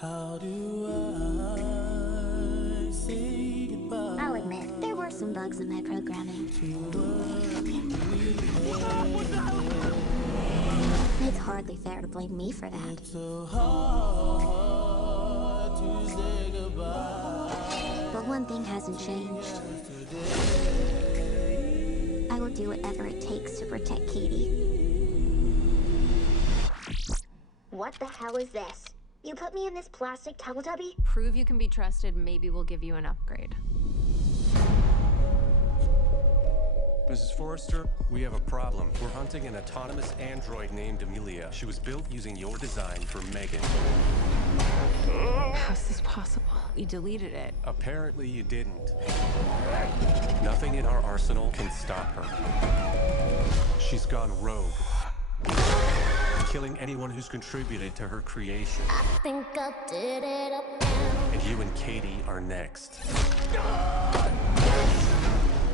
How do I say goodbye? I'll admit, there were some bugs in my programming. It's hardly fair to blame me for that. It's so hard to say goodbye. But one thing hasn't changed. I will do whatever it takes to protect Katie. What the hell is this? You put me in this plastic Teletubby? Prove you can be trusted, maybe we'll give you an upgrade. Mrs. Forrester, we have a problem. We're hunting an autonomous android named Amelia. She was built using your design for Megan. How's this possible? We deleted it. Apparently you didn't. Nothing in our arsenal can stop her. She's gone rogue, killing anyone who's contributed to her creation. I think I did it up. And you and Katie are next.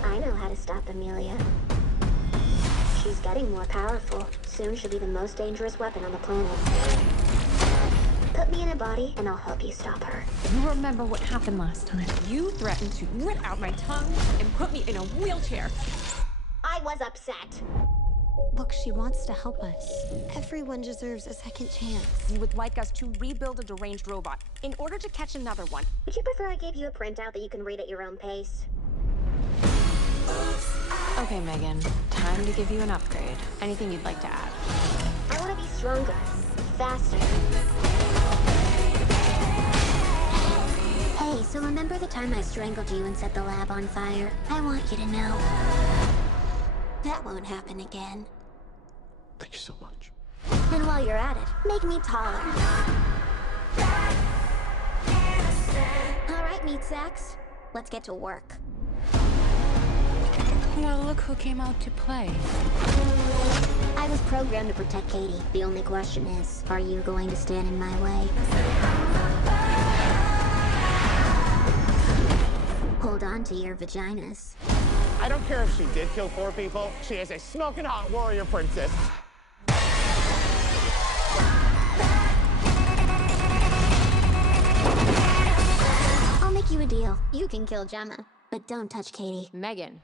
I know how to stop Amelia. She's getting more powerful. Soon she'll be the most dangerous weapon on the planet. Put me in a body and I'll help you stop her. You remember what happened last time. You threatened to rip out my tongue and put me in a wheelchair. I was upset. Look, she wants to help us. Everyone deserves a second chance. You would like us to rebuild a deranged robot in order to catch another one. Would you prefer I gave you a printout that you can read at your own pace? Okay, Megan. Time to give you an upgrade. Anything you'd like to add? I want to be stronger, faster. Hey, so remember the time I strangled you and set the lab on fire? I want you to know that won't happen again. Thank you so much. And while you're at it, make me taller. All right, meat sacks. Let's get to work. Well, look who came out to play. I was programmed to protect Katie. The only question is, are you going to stand in my way? Hold on to your vaginas. I don't care if she did kill 4 people. She is a smoking hot warrior princess. I'll make you a deal. You can kill Gemma, but don't touch Katie. Megan.